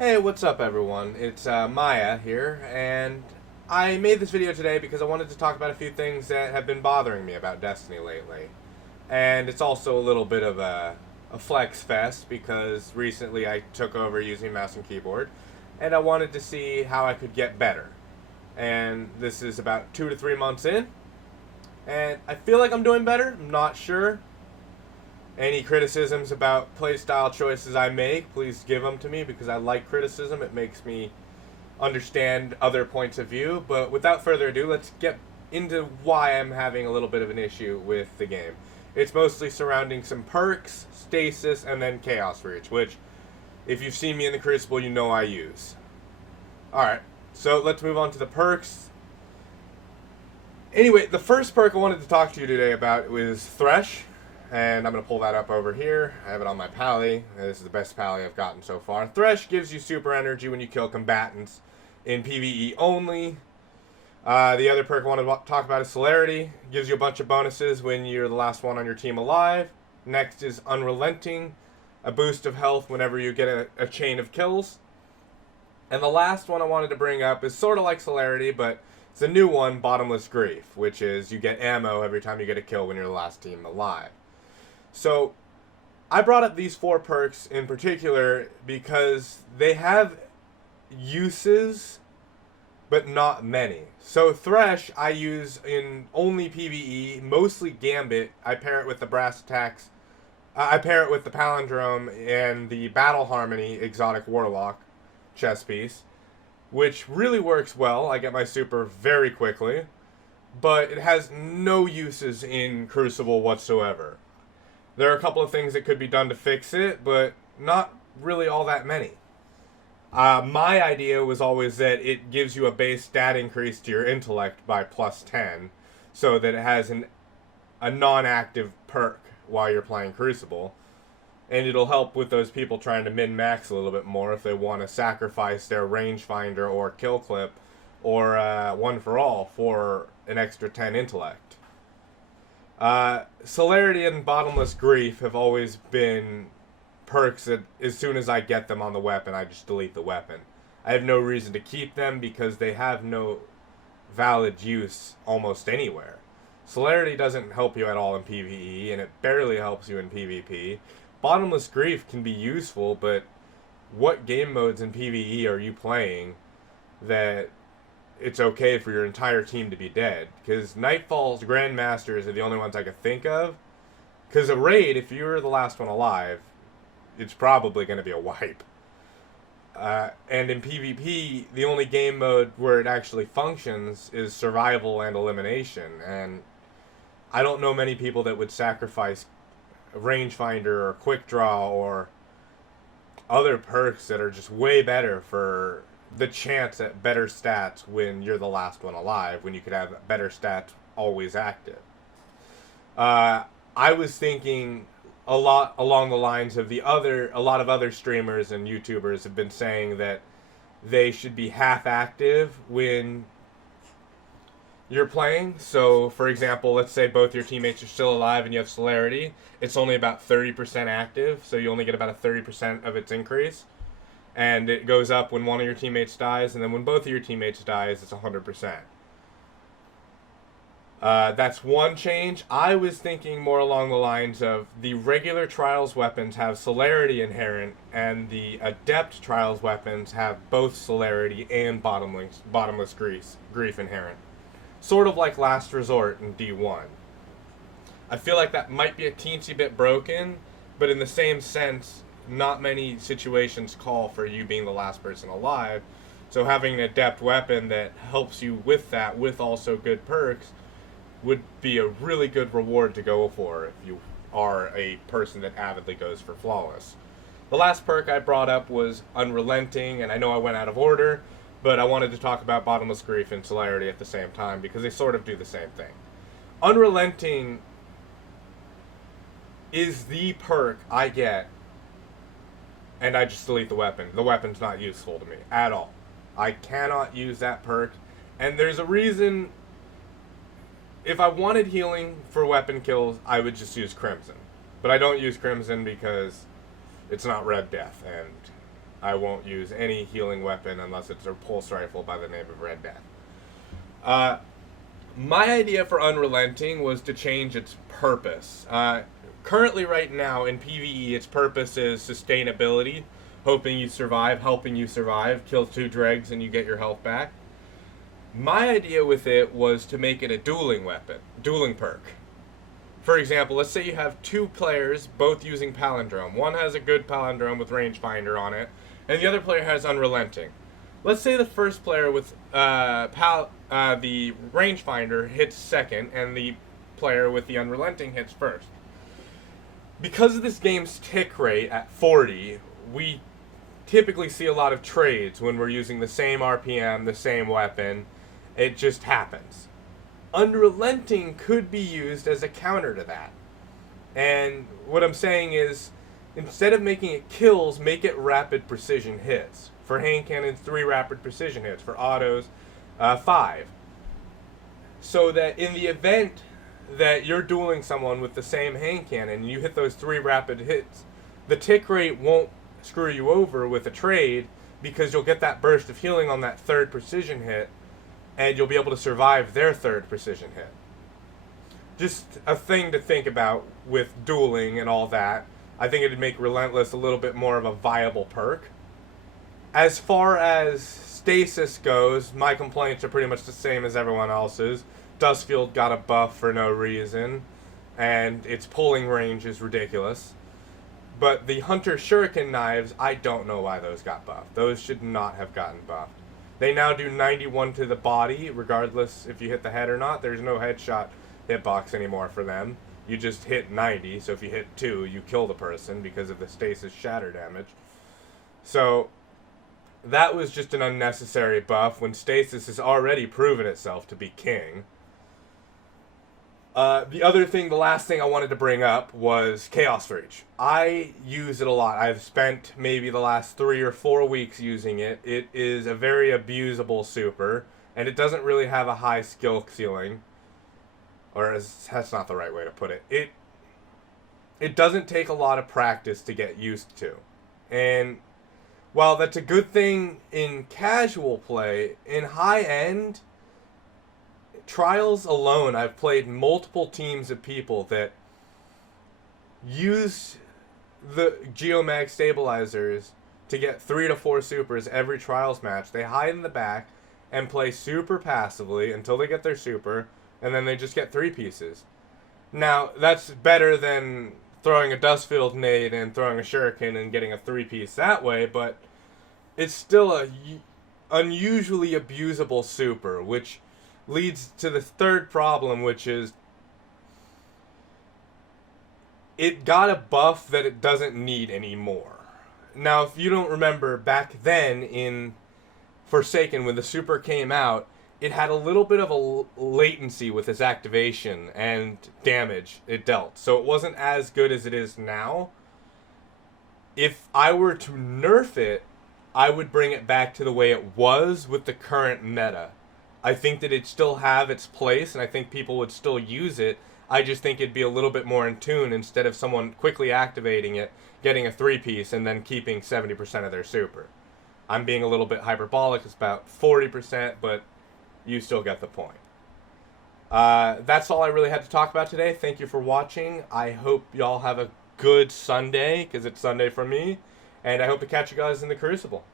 Hey, what's up everyone? It's Maya here, and I made this video today because I wanted to talk about a few things that have been bothering me about Destiny lately. And it's also a little bit of a flex fest because recently I took over using mouse and keyboard, and I wanted to see how I could get better. And this is about 2 to 3 months in, and I feel like I'm doing better. I'm not sure. Any criticisms about playstyle choices I make, please give them to me because I like criticism. It makes me understand other points of view. But without further ado, let's get into why I'm having a little bit of an issue with the game. It's mostly surrounding some perks, stasis, and then chaos reach, which, if you've seen me in the Crucible, you know I use. Alright, so let's move on to the perks. Anyway, the first perk I wanted to talk to you today about was Thresh. And I'm going to pull that up over here. I have it on my pally. This is the best pally I've gotten so far. Thresh gives you super energy when you kill combatants in PvE only. The other perk I want to talk about is Celerity. Gives you a bunch of bonuses when you're the last one on your team alive. Next is Unrelenting. A boost of health whenever you get a chain of kills. And the last one I wanted to bring up is sort of like Celerity, but it's a new one, Bottomless Grief, which is you get ammo every time you get a kill when you're the last team alive. So, I brought up these 4 perks in particular because they have uses, but not many. So, Thresh I use in only PvE, mostly Gambit. I pair it with the Brass Attacks. I pair it with the Palindrome and the Battle Harmony Exotic Warlock chess piece, which really works well. I get my super very quickly, but it has no uses in Crucible whatsoever. There are a couple of things that could be done to fix it, but not really all that many. My idea was always that it gives you a base stat increase to your intellect by plus 10, so that it has a non-active perk while you're playing Crucible. And it'll help with those people trying to min-max a little bit more if they want to sacrifice their rangefinder or kill clip or one for all for an extra 10 intellect. Celerity and Bottomless Grief have always been perks that as soon as I get them on the weapon, I just delete the weapon. I have no reason to keep them because they have no valid use almost anywhere. Celerity doesn't help you at all in PvE, and it barely helps you in PvP. Bottomless Grief can be useful, but what game modes in PvE are you playing that it's okay for your entire team to be dead? Because Nightfall's Grandmasters are the only ones I could think of. Because a raid, if you're the last one alive, it's probably going to be a wipe. And in PvP, the only game mode where it actually functions is survival and elimination. And I don't know many people that would sacrifice rangefinder or quick draw or other perks that are just way better for the chance at better stats when you're the last one alive, when you could have better stats always active. I was thinking a lot along the lines of a lot of other streamers and YouTubers have been saying that they should be half active when you're playing. So, for example, let's say both your teammates are still alive and you have Celerity. It's only about 30% active, so you only get about a 30% of its increase. And it goes up when one of your teammates dies, and then when both of your teammates dies, it's 100%. That's one change. I was thinking more along the lines of the regular Trials weapons have Celerity inherent, and the Adept Trials weapons have both Celerity and Bottomless Grief inherent. Sort of like Last Resort in D1. I feel like that might be a teensy bit broken, but in the same sense, not many situations call for you being the last person alive. So having an adept weapon that helps you with that, with also good perks, would be a really good reward to go for if you are a person that avidly goes for flawless. The last perk I brought up was Unrelenting, and I know I went out of order, but I wanted to talk about Bottomless Grief and Celerity at the same time because they sort of do the same thing. Unrelenting is the perk I get and I just delete the weapon. The weapon's not useful to me at all. I cannot use that perk, and there's a reason. If I wanted healing for weapon kills, I would just use Crimson. But I don't use Crimson because it's not Red Death, and I won't use any healing weapon unless it's a pulse rifle by the name of Red Death. My idea for Unrelenting was to change its purpose. Currently, right now, in PvE, its purpose is sustainability, hoping you survive, helping you survive, kill 2 dregs and you get your health back. My idea with it was to make it a dueling weapon, dueling perk. For example, let's say you have 2 players both using Palindrome. One has a good Palindrome with Rangefinder on it, and the other player has Unrelenting. Let's say the first player with the Rangefinder hits second, and the player with the Unrelenting hits first. Because of this game's tick rate at 40, we typically see a lot of trades when we're using the same RPM, the same weapon. It just happens. Unrelenting could be used as a counter to that. And what I'm saying is, instead of making it kills, make it rapid precision hits. For hand cannons, 3 rapid precision hits. For autos, 5. So that in the event that you're dueling someone with the same hand cannon and you hit those 3 rapid hits, the tick rate won't screw you over with a trade, because you'll get that burst of healing on that 3rd precision hit, and you'll be able to survive their 3rd precision hit. Just a thing to think about with dueling and all that. I think it'd make Relentless a little bit more of a viable perk. As far as stasis goes, my complaints are pretty much the same as everyone else's. Dustfield got a buff for no reason, and its pulling range is ridiculous. But the Hunter Shuriken knives, I don't know why those got buffed. Those should not have gotten buffed. They now do 91 to the body, regardless if you hit the head or not. There's no headshot hitbox anymore for them. You just hit 90, so if you hit 2, you kill the person because of the stasis shatter damage. So that was just an unnecessary buff when stasis has already proven itself to be king. The last thing I wanted to bring up was Chaos Reach. I use it a lot. I've spent maybe the last 3 or 4 weeks using it. It is a very abusable super, and it doesn't really have a high skill ceiling. That's not the right way to put it. It doesn't take a lot of practice to get used to. And while that's a good thing in casual play, in high end trials alone, I've played multiple teams of people that use the Geomag stabilizers to get 3 to 4 supers every trials match. They hide in the back and play super passively until they get their super, and then they just get 3 pieces. Now, that's better than throwing a Dustfield nade and throwing a Shuriken and getting a 3-piece that way, but it's still a unusually abusable super, which leads to the 3rd problem, which is it got a buff that it doesn't need anymore. Now, if you don't remember, back then in Forsaken, when the super came out, it had a little bit of a latency with its activation and damage it dealt. So it wasn't as good as it is now. If I were to nerf it, I would bring it back to the way it was with the current meta. I think that it'd still have its place, and I think people would still use it. I just think it'd be a little bit more in tune instead of someone quickly activating it, getting a 3-piece, and then keeping 70% of their super. I'm being a little bit hyperbolic. It's about 40%, but you still get the point. That's all I really had to talk about today. Thank you for watching. I hope y'all have a good Sunday, because it's Sunday for me, and I hope to catch you guys in the Crucible.